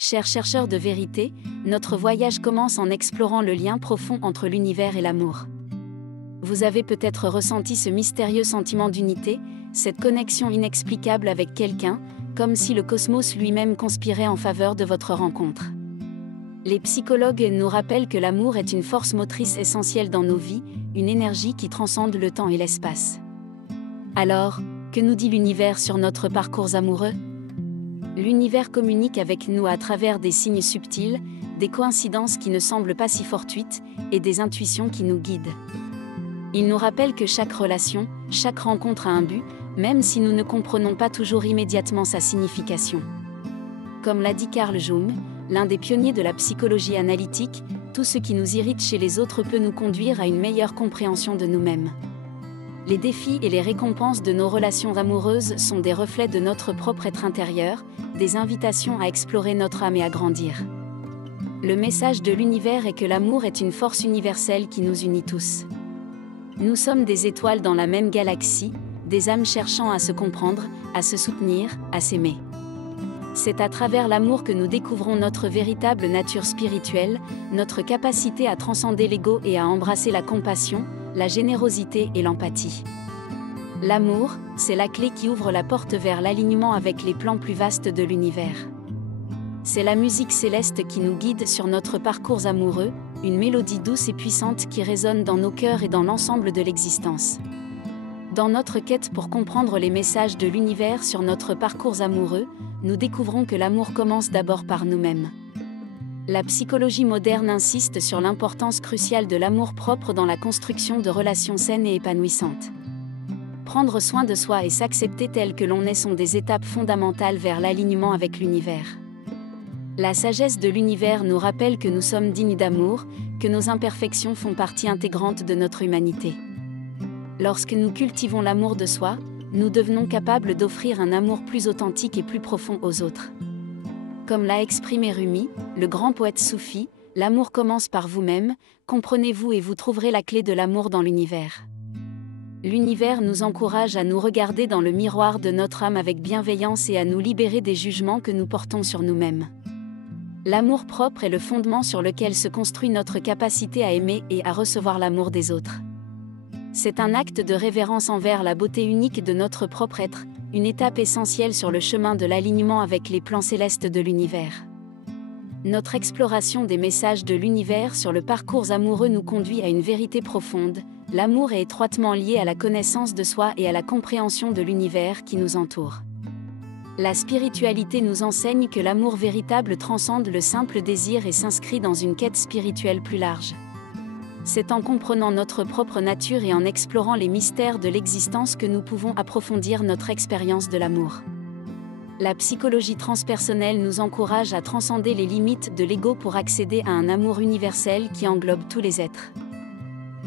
Chers chercheurs de vérité, notre voyage commence en explorant le lien profond entre l'univers et l'amour. Vous avez peut-être ressenti ce mystérieux sentiment d'unité, cette connexion inexplicable avec quelqu'un, comme si le cosmos lui-même conspirait en faveur de votre rencontre. Les psychologues nous rappellent que l'amour est une force motrice essentielle dans nos vies, une énergie qui transcende le temps et l'espace. Alors, que nous dit l'univers sur notre parcours amoureux ? L'univers communique avec nous à travers des signes subtils, des coïncidences qui ne semblent pas si fortuites, et des intuitions qui nous guident. Il nous rappelle que chaque relation, chaque rencontre a un but, même si nous ne comprenons pas toujours immédiatement sa signification. Comme l'a dit Carl Jung, l'un des pionniers de la psychologie analytique, tout ce qui nous irrite chez les autres peut nous conduire à une meilleure compréhension de nous-mêmes. Les défis et les récompenses de nos relations amoureuses sont des reflets de notre propre être intérieur, des invitations à explorer notre âme et à grandir. Le message de l'univers est que l'amour est une force universelle qui nous unit tous. Nous sommes des étoiles dans la même galaxie, des âmes cherchant à se comprendre, à se soutenir, à s'aimer. C'est à travers l'amour que nous découvrons notre véritable nature spirituelle, notre capacité à transcender l'ego et à embrasser la compassion, la générosité et l'empathie. L'amour, c'est la clé qui ouvre la porte vers l'alignement avec les plans plus vastes de l'univers. C'est la musique céleste qui nous guide sur notre parcours amoureux, une mélodie douce et puissante qui résonne dans nos cœurs et dans l'ensemble de l'existence. Dans notre quête pour comprendre les messages de l'univers sur notre parcours amoureux, nous découvrons que l'amour commence d'abord par nous-mêmes. La psychologie moderne insiste sur l'importance cruciale de l'amour-propre dans la construction de relations saines et épanouissantes. Prendre soin de soi et s'accepter tel que l'on est sont des étapes fondamentales vers l'alignement avec l'univers. La sagesse de l'univers nous rappelle que nous sommes dignes d'amour, que nos imperfections font partie intégrante de notre humanité. Lorsque nous cultivons l'amour de soi, nous devenons capables d'offrir un amour plus authentique et plus profond aux autres. Comme l'a exprimé Rumi, le grand poète soufi, l'amour commence par vous-même, comprenez-vous et vous trouverez la clé de l'amour dans l'univers. L'univers nous encourage à nous regarder dans le miroir de notre âme avec bienveillance et à nous libérer des jugements que nous portons sur nous-mêmes. L'amour-propre est le fondement sur lequel se construit notre capacité à aimer et à recevoir l'amour des autres. C'est un acte de révérence envers la beauté unique de notre propre être, une étape essentielle sur le chemin de l'alignement avec les plans célestes de l'univers. Notre exploration des messages de l'univers sur le parcours amoureux nous conduit à une vérité profonde. L'amour est étroitement lié à la connaissance de soi et à la compréhension de l'univers qui nous entoure. La spiritualité nous enseigne que l'amour véritable transcende le simple désir et s'inscrit dans une quête spirituelle plus large. C'est en comprenant notre propre nature et en explorant les mystères de l'existence que nous pouvons approfondir notre expérience de l'amour. La psychologie transpersonnelle nous encourage à transcender les limites de l'ego pour accéder à un amour universel qui englobe tous les êtres.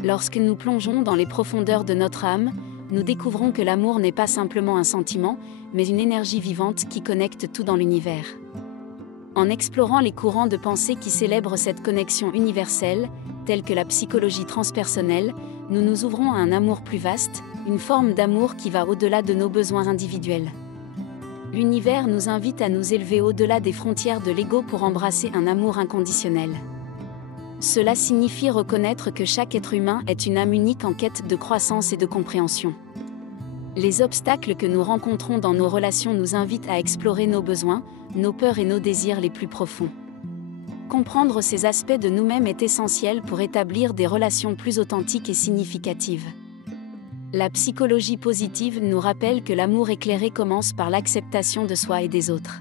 Lorsque nous plongeons dans les profondeurs de notre âme, nous découvrons que l'amour n'est pas simplement un sentiment, mais une énergie vivante qui connecte tout dans l'univers. En explorant les courants de pensée qui célèbrent cette connexion universelle, telle que la psychologie transpersonnelle, nous nous ouvrons à un amour plus vaste, une forme d'amour qui va au-delà de nos besoins individuels. L'univers nous invite à nous élever au-delà des frontières de l'ego pour embrasser un amour inconditionnel. Cela signifie reconnaître que chaque être humain est une âme unique en quête de croissance et de compréhension. Les obstacles que nous rencontrons dans nos relations nous invitent à explorer nos besoins, nos peurs et nos désirs les plus profonds. Comprendre ces aspects de nous-mêmes est essentiel pour établir des relations plus authentiques et significatives. La psychologie positive nous rappelle que l'amour éclairé commence par l'acceptation de soi et des autres.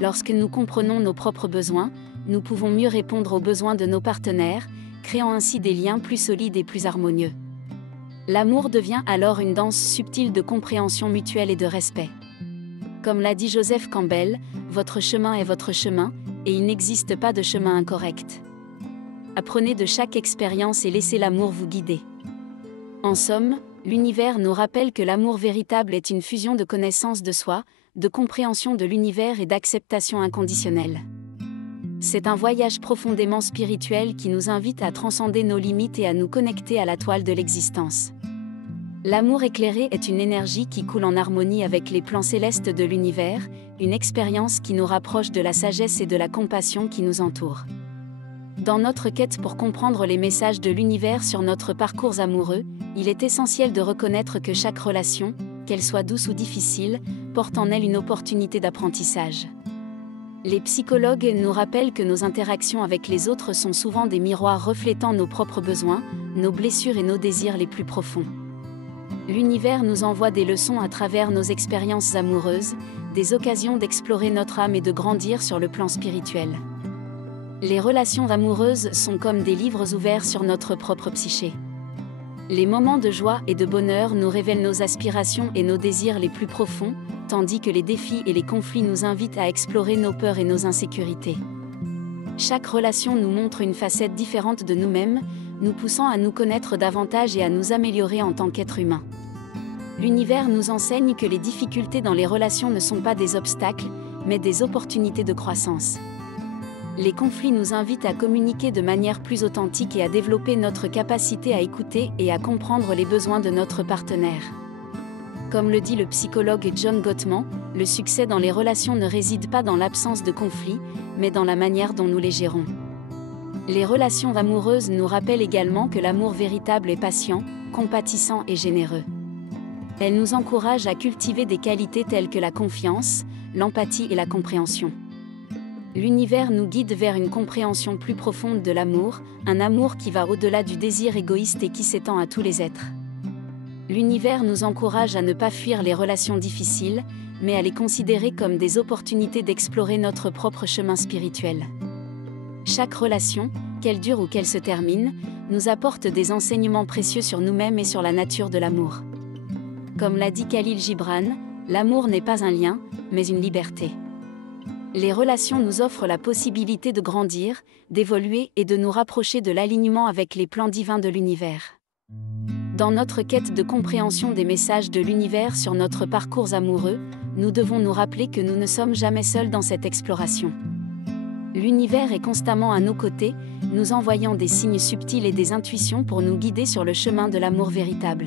Lorsque nous comprenons nos propres besoins, nous pouvons mieux répondre aux besoins de nos partenaires, créant ainsi des liens plus solides et plus harmonieux. L'amour devient alors une danse subtile de compréhension mutuelle et de respect. Comme l'a dit Joseph Campbell, votre chemin est votre chemin, et il n'existe pas de chemin incorrect. Apprenez de chaque expérience et laissez l'amour vous guider. En somme, l'univers nous rappelle que l'amour véritable est une fusion de connaissance de soi, de compréhension de l'univers et d'acceptation inconditionnelle. C'est un voyage profondément spirituel qui nous invite à transcender nos limites et à nous connecter à la toile de l'existence. L'amour éclairé est une énergie qui coule en harmonie avec les plans célestes de l'univers, une expérience qui nous rapproche de la sagesse et de la compassion qui nous entoure. Dans notre quête pour comprendre les messages de l'univers sur notre parcours amoureux, il est essentiel de reconnaître que chaque relation, qu'elle soit douce ou difficile, porte en elle une opportunité d'apprentissage. Les psychologues nous rappellent que nos interactions avec les autres sont souvent des miroirs reflétant nos propres besoins, nos blessures et nos désirs les plus profonds. L'univers nous envoie des leçons à travers nos expériences amoureuses, des occasions d'explorer notre âme et de grandir sur le plan spirituel. Les relations amoureuses sont comme des livres ouverts sur notre propre psyché. Les moments de joie et de bonheur nous révèlent nos aspirations et nos désirs les plus profonds, tandis que les défis et les conflits nous invitent à explorer nos peurs et nos insécurités. Chaque relation nous montre une facette différente de nous-mêmes, nous poussant à nous connaître davantage et à nous améliorer en tant qu'êtres humains. L'univers nous enseigne que les difficultés dans les relations ne sont pas des obstacles, mais des opportunités de croissance. Les conflits nous invitent à communiquer de manière plus authentique et à développer notre capacité à écouter et à comprendre les besoins de notre partenaire. Comme le dit le psychologue John Gottman, le succès dans les relations ne réside pas dans l'absence de conflits, mais dans la manière dont nous les gérons. Les relations amoureuses nous rappellent également que l'amour véritable est patient, compatissant et généreux. Elles nous encouragent à cultiver des qualités telles que la confiance, l'empathie et la compréhension. L'univers nous guide vers une compréhension plus profonde de l'amour, un amour qui va au-delà du désir égoïste et qui s'étend à tous les êtres. L'univers nous encourage à ne pas fuir les relations difficiles, mais à les considérer comme des opportunités d'explorer notre propre chemin spirituel. Chaque relation, qu'elle dure ou qu'elle se termine, nous apporte des enseignements précieux sur nous-mêmes et sur la nature de l'amour. Comme l'a dit Khalil Gibran, l'amour n'est pas un lien, mais une liberté. Les relations nous offrent la possibilité de grandir, d'évoluer et de nous rapprocher de l'alignement avec les plans divins de l'univers. Dans notre quête de compréhension des messages de l'univers sur notre parcours amoureux, nous devons nous rappeler que nous ne sommes jamais seuls dans cette exploration. L'univers est constamment à nos côtés, nous envoyant des signes subtils et des intuitions pour nous guider sur le chemin de l'amour véritable.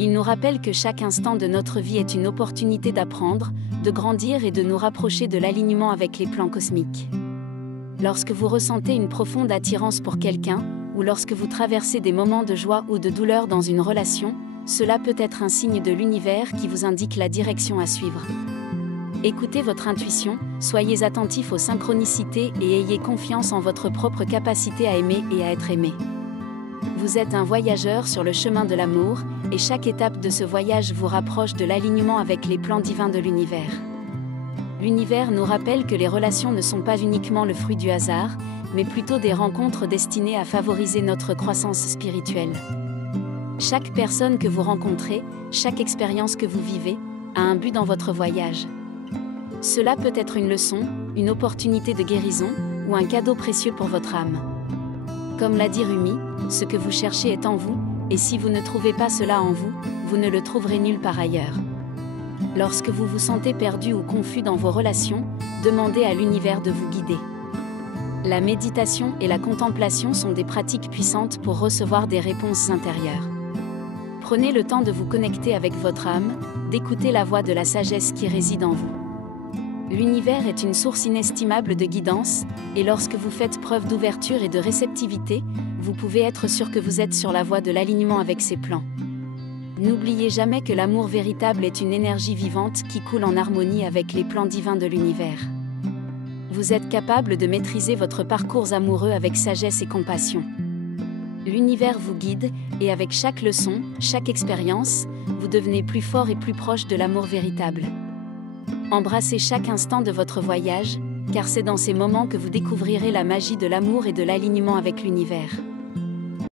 Il nous rappelle que chaque instant de notre vie est une opportunité d'apprendre, de grandir et de nous rapprocher de l'alignement avec les plans cosmiques. Lorsque vous ressentez une profonde attirance pour quelqu'un, ou lorsque vous traversez des moments de joie ou de douleur dans une relation, cela peut être un signe de l'univers qui vous indique la direction à suivre. Écoutez votre intuition, soyez attentifs aux synchronicités et ayez confiance en votre propre capacité à aimer et à être aimé. Vous êtes un voyageur sur le chemin de l'amour, et chaque étape de ce voyage vous rapproche de l'alignement avec les plans divins de l'univers. L'univers nous rappelle que les relations ne sont pas uniquement le fruit du hasard, mais plutôt des rencontres destinées à favoriser notre croissance spirituelle. Chaque personne que vous rencontrez, chaque expérience que vous vivez, a un but dans votre voyage. Cela peut être une leçon, une opportunité de guérison, ou un cadeau précieux pour votre âme. Comme l'a dit Rumi, ce que vous cherchez est en vous, et si vous ne trouvez pas cela en vous, vous ne le trouverez nulle part ailleurs. Lorsque vous vous sentez perdu ou confus dans vos relations, demandez à l'univers de vous guider. La méditation et la contemplation sont des pratiques puissantes pour recevoir des réponses intérieures. Prenez le temps de vous connecter avec votre âme, d'écouter la voix de la sagesse qui réside en vous. L'univers est une source inestimable de guidance, et lorsque vous faites preuve d'ouverture et de réceptivité, vous pouvez être sûr que vous êtes sur la voie de l'alignement avec ses plans. N'oubliez jamais que l'amour véritable est une énergie vivante qui coule en harmonie avec les plans divins de l'univers. Vous êtes capable de maîtriser votre parcours amoureux avec sagesse et compassion. L'univers vous guide, et avec chaque leçon, chaque expérience, vous devenez plus fort et plus proche de l'amour véritable. Embrassez chaque instant de votre voyage, car c'est dans ces moments que vous découvrirez la magie de l'amour et de l'alignement avec l'univers.